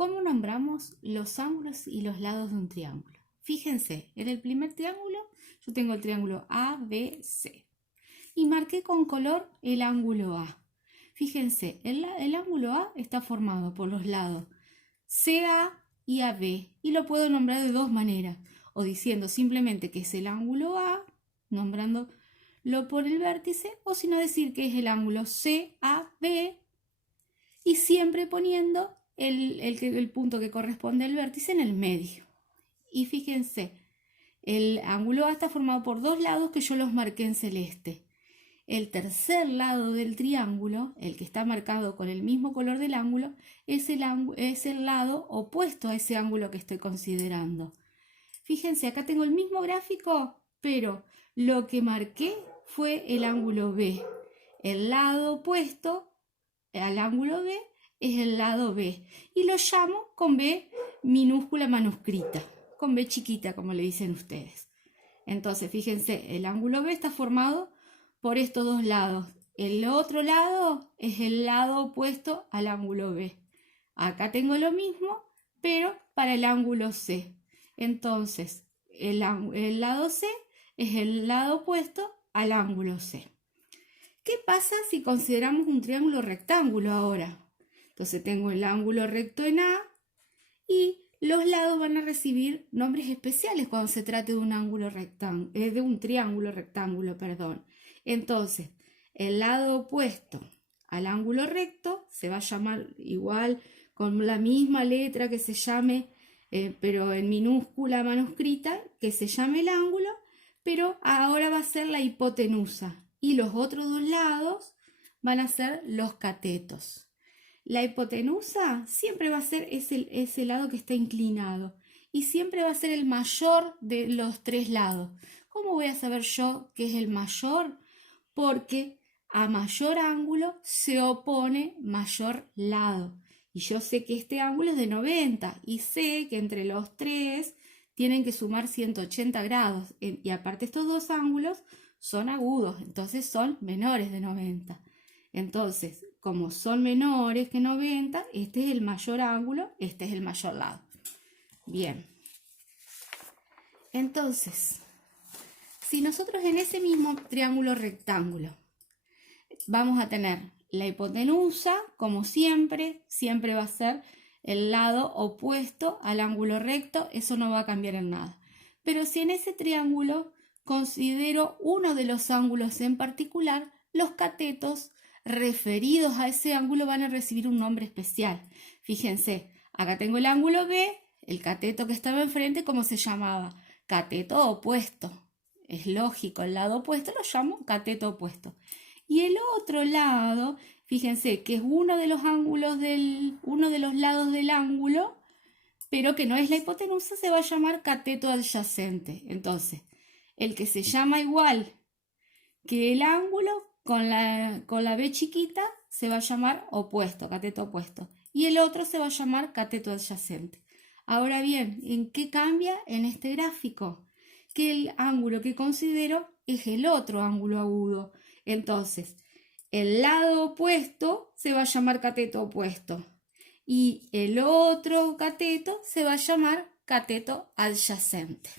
¿Cómo nombramos los ángulos y los lados de un triángulo? Fíjense, en el primer triángulo yo tengo el triángulo ABC y marqué con color el ángulo A. Fíjense, el ángulo A está formado por los lados CA y AB y lo puedo nombrar de dos maneras, o diciendo simplemente que es el ángulo A, nombrándolo por el vértice, o si no decir que es el ángulo CAB y siempre poniendo el punto que corresponde al vértice en el medio. Y fíjense, el ángulo A está formado por dos lados que yo los marqué en celeste. El tercer lado del triángulo, el que está marcado con el mismo color del ángulo, es el lado opuesto a ese ángulo que estoy considerando. Fíjense, acá tengo el mismo gráfico, pero lo que marqué fue el ángulo B. El lado opuesto al ángulo B es el lado B y lo llamo con B minúscula manuscrita, con B chiquita como le dicen ustedes. Entonces fíjense, el ángulo B está formado por estos dos lados. El otro lado es el lado opuesto al ángulo B. Acá tengo lo mismo, pero para el ángulo C. Entonces el lado C es el lado opuesto al ángulo C. ¿Qué pasa si consideramos un triángulo rectángulo ahora? Entonces tengo el ángulo recto en A y los lados van a recibir nombres especiales cuando se trate de un triángulo rectángulo, perdón. Entonces, el lado opuesto al ángulo recto se va a llamar igual con la misma letra que se llame, pero en minúscula manuscrita, que se llame el ángulo, pero ahora va a ser la hipotenusa. Y los otros dos lados van a ser los catetos. La hipotenusa siempre va a ser ese lado que está inclinado y siempre va a ser el mayor de los tres lados. ¿Cómo voy a saber yo qué es el mayor? Porque a mayor ángulo se opone mayor lado. Y yo sé que este ángulo es de 90 y sé que entre los tres tienen que sumar 180 grados. Y aparte estos dos ángulos son agudos, entonces son menores de 90. Entonces, como son menores que 90, este es el mayor ángulo, este es el mayor lado. Bien. Entonces, si nosotros en ese mismo triángulo rectángulo vamos a tener la hipotenusa, como siempre va a ser el lado opuesto al ángulo recto, eso no va a cambiar en nada. Pero si en ese triángulo considero uno de los ángulos en particular, los catetos referidos a ese ángulo van a recibir un nombre especial. Fíjense, acá tengo el ángulo B, el cateto que estaba enfrente, ¿cómo se llamaba? Cateto opuesto. Es lógico, el lado opuesto lo llamo cateto opuesto. Y el otro lado, fíjense que es uno de los lados del ángulo, pero que no es la hipotenusa, se va a llamar cateto adyacente. Entonces, el que se llama igual que el ángulo con la B chiquita se va a llamar opuesto, cateto opuesto. Y el otro se va a llamar cateto adyacente. Ahora bien, ¿en qué cambia en este gráfico? Que el ángulo que considero es el otro ángulo agudo. Entonces, el lado opuesto se va a llamar cateto opuesto. Y el otro cateto se va a llamar cateto adyacente.